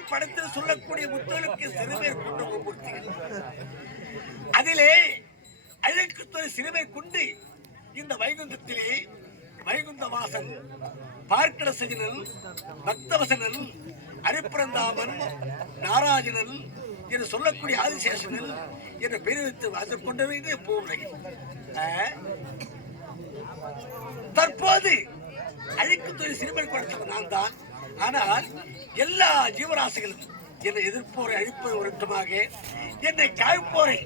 முதல் படத்தில் சொல்லக்கூடிய முத்தலுக்கு சிறுபேர் கொண்ட மூர்த்திகள். அதிலே அழகுத்துறை சிறுபேர் கொண்டு இந்த வைகுந்தத்திலே வைகுந்த வாசன், பார்க்கடசஜனல், பக்தவசனல், அரிப்பிரந்தாமன், நாராஜனல் என்று சொல்லக்கூடிய ஆதிசேஷனல் என்று பெயர் வைத்து வாசல் கொண்டவங்க பூவுலகில். தற்போது அழுக்குத்துறை சிறுபேர் கொடுத்தவர் நான் தான். ஆனால் எல்லா ஜீவராசிகளும் என்னை எதிர்ப்போரை அழிப்பது ஒருட்டமாக, என்னை காய்ப்போரை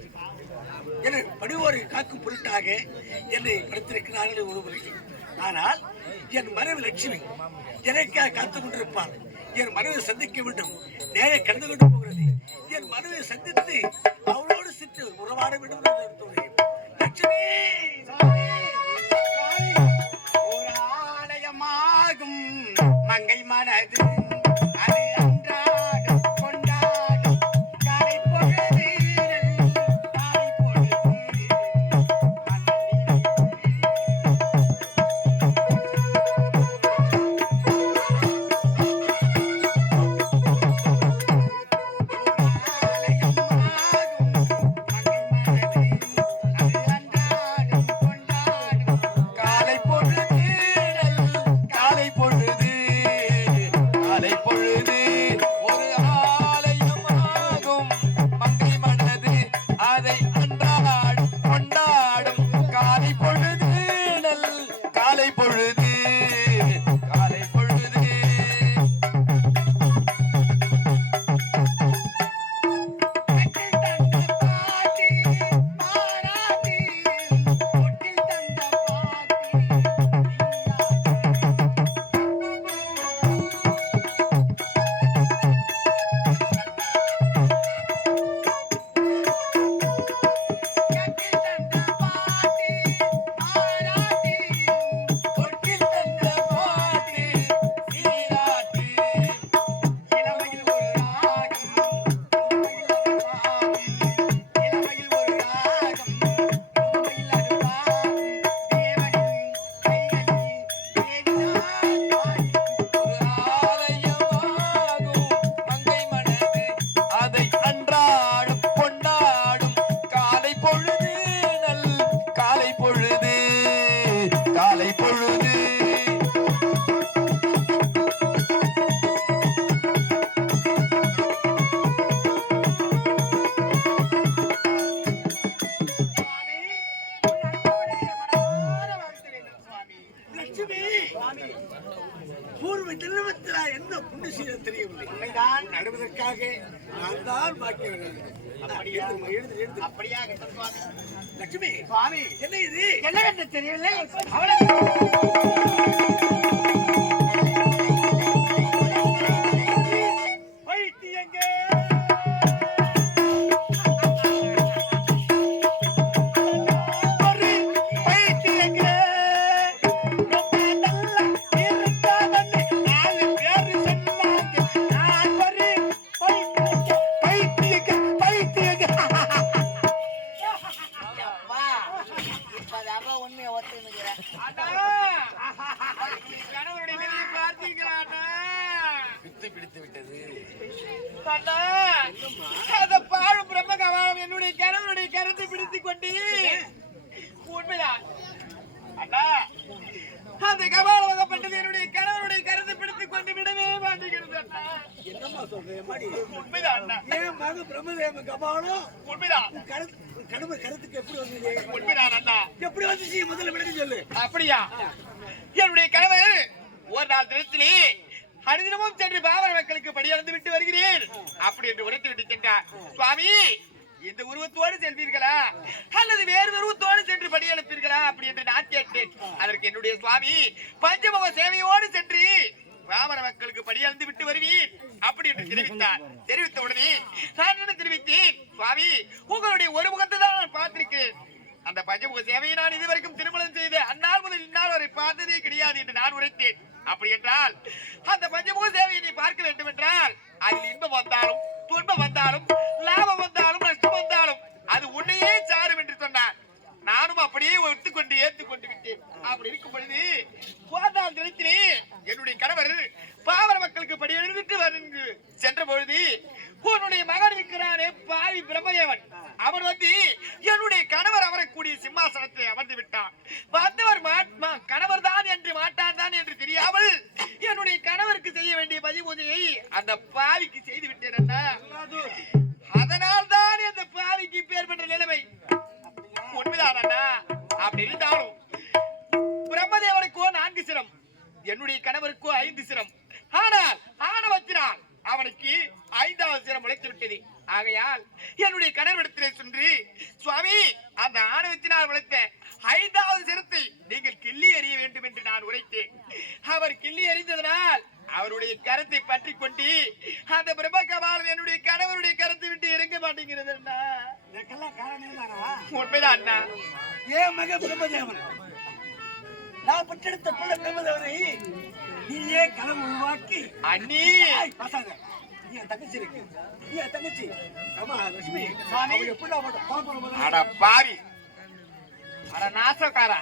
என்னை படுவோரை காக்கும் பொருட்டாக என்னை படுத்திருக்கிறார்கள் ஒரு உலகில். ஆனால் என் மனைவி லட்சுமி எனக்காக காத்துக் கொண்டிருப்பார். என் மனைவியை சந்திக்க வேண்டும், நேரே கடந்து கொண்டு போகிறது. என் மனைவியை சந்தித்து அவளோடு சிற்று உறவாட வேண்டும் என்று லட்சுமி ஒரு ஆலயமாகும் மங்கை மனது பூர்வ ஜென்மத்தில் என்ன புண்ணியம் தெரியவில்லை. நடுவதற்காக நான் தான் பாக்கி அப்படியாக லட்சுமி சுவாமி என்ன இது என்ன தெரியவில்லை. பிடித்து விட்டது. பாழும் பிரம்ம கவாலம் என்னுடைய கணவனுடைய கருத்தை பிடித்துக் கொண்டு உண்மைதான் அந்த கபாலம் வகப்பட்டது என்னுடைய கணவனுடைய கருத்தை பிடித்துக் கொண்டு விடவே மாட்டேங்கிறது. என்னம்மா சொல்றேன்? உண்மைதான். ஏன் மக பிரம்மதேவ கபாலம் உண்மைதான். கணவர் கருத்துக்கு எப்படி வந்தது? உண்மைதான் அண்ணா. எப்படி வந்துச்சு முதல்ல விளக்கம் சொல்லு. அப்படியா? என்னுடைய கணவர் ஒரு நாள் தினத்திலே அனுதினமும் சென்று பாவர மக்களுக்கு படியளந்து விட்டு வருகிறேன் அப்படி என்று உரைத்து விட்டு சென்றார். சுவாமி, இந்த உருவத்தோடு செல்வீர்களா அல்லது வேறு உருவத்தோடு சென்று படி அனுப்பீர்களா அப்படி என்று நான் கேட்டேன். அதற்கு என்னுடைய சுவாமி பஞ்சமுக சேவையோடு சென்று பாமர மக்களுக்கு படியளந்து விட்டு வருவீர் அப்படி என்று தெரிவித்தார். தெரிவித்த உடனே நான் என்ன தெரிவித்தேன்? சுவாமி, உங்களுடைய ஒரு முகத்தை தான் நான் பார்த்திருக்கிறேன். அந்த பஞ்சமுக சேவையை நான் இதுவரைக்கும் திருமணம் செய்து அந்நாள் முதல் இந்நாள் வரை பார்த்ததே கிடையாது என்று நான் உரைத்தேன். அப்படி என்றால் அந்த பஞ்சமுக சேவையை நீ பார்க்க வேண்டும் என்றால் அதில் இன்பம் வந்தாலும் துன்பம் வந்தாலும் லாபம் வந்தாலும் நஷ்டம் வந்தாலும் அது உன்னையே சாரும் என்று சொன்னார். நானும் அப்படியே ஒத்துக்கொண்டு ஏற்றுக்கொண்டு விட்டேன். அப்படி இருக்கும் பொழுது போதால் தினத்திலே என்னுடைய கணவர் பாவர மக்களுக்கு படி எழுதிட்டு வந்து சென்ற பொழுது உன்னுடைய மகன் இருக்கிறானே பாவி பிரம்மதேவன், அவன் வந்து என்னுடைய கணவர் அமரக்கூடிய சிம்மாசனத்தை அமர்ந்து விட்டான். வந்தவர் கணவர் தான் என்று மாட்டான் தான் என்று தெரியாமல் என்னுடைய கணவருக்கு செய்ய வேண்டிய பதிபூஜையை அந்த பாவிக்கு செய்து விட்டேன். அதனால் தான் அந்த பாவிக்கு பேர் பெற்ற நிலைமை. உண்மைதான் அண்ணா. அப்படி இருந்தாலும் பிரம்மதேவனுக்கோ 4 சிரம், என்னுடைய கணவருக்கோ 5 சிரம். ஆனால் ஆணவத்தினால் அவனுக்கு 5வது சிரம் முளைத்து விட்டது. ஆகையால் என்னுடைய கணவரிடத்திலே சென்று, சுவாமி, அந்த ஆணவத்தினால் முளைத்த 5வது சிரத்தை நீங்கள் கிள்ளி எறிய வேண்டும் என்று நான் உரைத்தேன். அவர் கிள்ளி எறிந்ததனால் அவருடைய கரத்தை பற்றி கொண்டு அந்த பிரம்ம கபாலம் என்னுடைய கணவருடைய கரத்தை விட்டு இறங்க மாட்டேங்கிறது. உண்மைதான் அண்ணா. ஏன் மக பிரம்மதேவன், நான் பெற்றெடுத்த பிள்ளை பிரம்மதேவனை நீயே களம் உருவாக்கி அண்ணி பசாத. நீ தங்கச்சி இருக்கு, நீ தங்கச்சி. ஆமா லட்சுமி, அட பாவி, அட நாசக்காரா,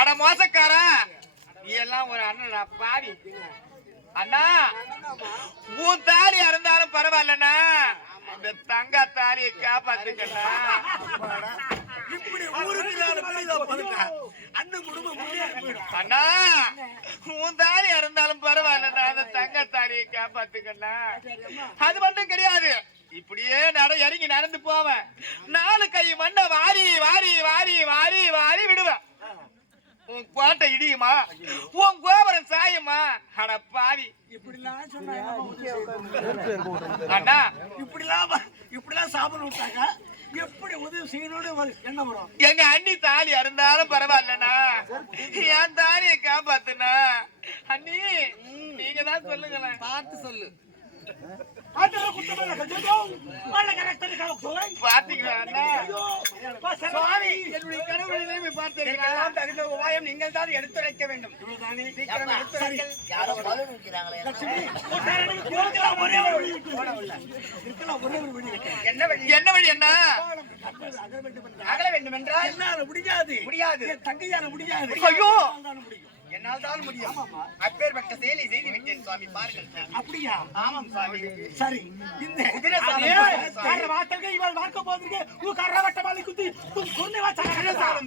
அட மோசக்காரா, நீ எல்லாம் ஒரு அண்ணா பாவி. அண்ணா, உன் தாலி அறந்தாலும் பரவாயில்லண்ணா, அந்த தங்க தாலியை காப்பாத்துக்கண்ணா. இப்படி ஊருக்கு அண்ணன் குடும்பம் அண்ணா, உன் தாலி அறந்தாலும் பரவாயில்லண்ணா, அந்த தங்க தாலியை காப்பாத்துக்கண்ணா. அது மட்டும் கிடையாது, இப்படியே இறங்கி நடந்து போவேன், 4 கை மண்ண வாரி வாரி வாரி வாரி வாரி விடுவேன். உன் கோட்டை இடியுமா, உன் கோபுரம் சாயுமா? அட பாவி, அண்ணா இப்படிலாம் சாப்பிட விட்டாங்க. எப்படி உதவி செய்யணும்னு என்ன வரும்? எங்க அண்ணி தாலி அறந்தாலும் பரவாயில்லண்ணா, என் தாலியை காப்பாத்துனா. அண்ணி, நீங்க தான் சொல்லுங்களேன். பார்த்து சொல்லு. பாத்தீங்களா அண்ணா? சுவாமி, என்னுடைய கணவரை நிலைமை பார்த்தீர்கள். தகுந்த உபாயம் நீங்கள் தான் எடுத்துரைக்க வேண்டும். என்ன வழி அண்ணா? அகல வேண்டும் என்றால் என்னால் முடியாது. தங்கையால முடியாது. ஐயோ, என்னால் தான் முடியும். அப்பேற்பட்ட செயலை செய்து விட்டேன் சுவாமி, பாருங்கள். அப்படியா? ஆமாம் சுவாமி. சரி, இந்த பார்க்க போறீங்க.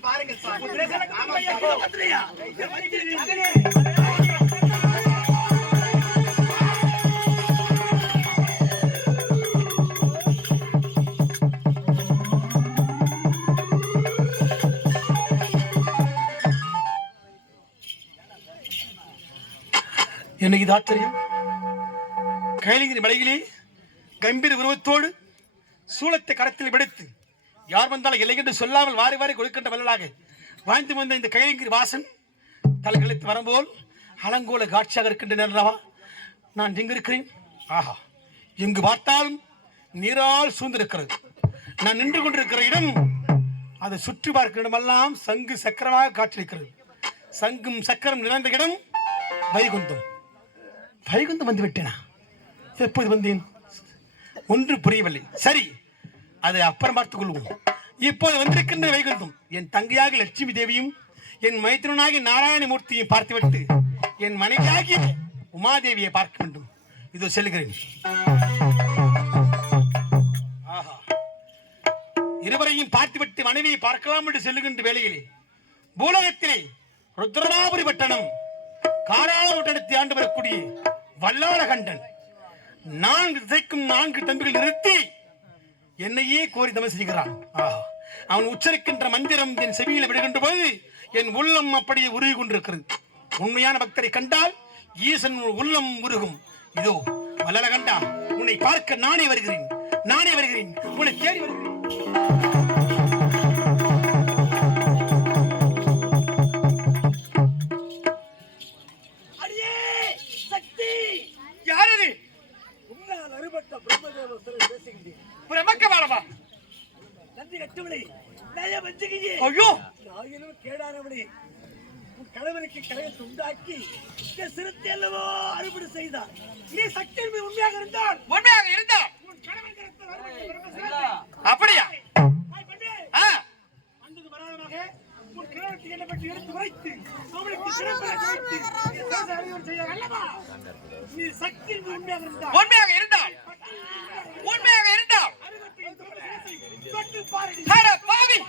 பாருங்கள் சுவாமி. எனக்கு இது ஆச்சரியம். கைலகிரி மலையிலே கம்பீர உருவத்தோடு சூளத்தை கரத்தில் விடுத்து யார் வந்தாலும் இல்லை என்று சொல்லாமல் வாரி வாரி கொடுக்கின்ற வல்லலாக வாழ்ந்து வந்த இந்த கைலகிரி வாசன் தலைகளித்து வரும்போல் அலங்கோல காட்சியாக இருக்கின்றன. நான் எங்கு இருக்கிறேன்? ஆஹா, எங்கு பார்த்தாலும் நீரால் சூழ்ந்திருக்கிறது. நான் நின்று கொண்டிருக்கிற இடம், அதை சுற்றி பார்க்கிற இடமெல்லாம் சங்கு சக்கரமாக காட்சியளிக்கிறது. சங்கும் சக்கரம் நிறைந்த இடம் வைகுந்தம். வைகுந்தம் வந்து விட்டேனா? எப்போது வந்தேன்? ஒன்று புரியவில்லை. சரி, அதை அப்புறம் பார்த்துக் கொள்வோம். இப்போது வந்திருக்கின்ற வைகுந்தம் என் தங்கையாக லட்சுமி தேவியும் என் மைத்திரனாகிய நாராயணமூர்த்தியை பார்த்துவிட்டு என் மனைவியாகிய உமாதேவியை பார்க்க வேண்டும். இதோ செல்கிறேன். ஆஹா, இருவரையும் பார்த்துவிட்டு மனைவியை பார்க்கலாம் என்று செல்லுகின்ற வேளையிலே பூலகத்திலே ருத்ரமாபுரி பட்டணம் காராளத்தை ஆண்டு வரக்கூடிய வல்லாளகண்டன் 4 திசைக்கும் 4 தம்பிகள் நிறுத்தி என்னையே கோரி தவம் செய்கிறான். அவன் உச்சரிக்கின்ற மந்திரம் என் செவியில் விடுகின்ற போது என் உள்ளம் அப்படியே உருகி கொண்டிருக்கிறது. உண்மையான பக்தரை கண்டால் ஈசன் உள்ளம் உருகும். இதோ வல்லாளகண்டா, உன்னை பார்க்க நானே வருகிறேன், உன்னை தேடி வருகிறேன். கணவனுக்கு கலையை உண்டாக்கி சிறுத்தை அல்லவோ அறுபடி செய்தார். நீ சக்தி உண்மையாக இருந்தால் அப்படியா? அந்தது வராதமாக உன் கிழவனுக்கு என்ன பற்றி எடுத்து வைத்து அவளுக்கு சிறப்பாக பணியோடு செய்ய அல்லவா நீ சக்தி உண்மையாக இருந்தால் உண்மையாக இருந்தால் தொட்டு பாரு பாவி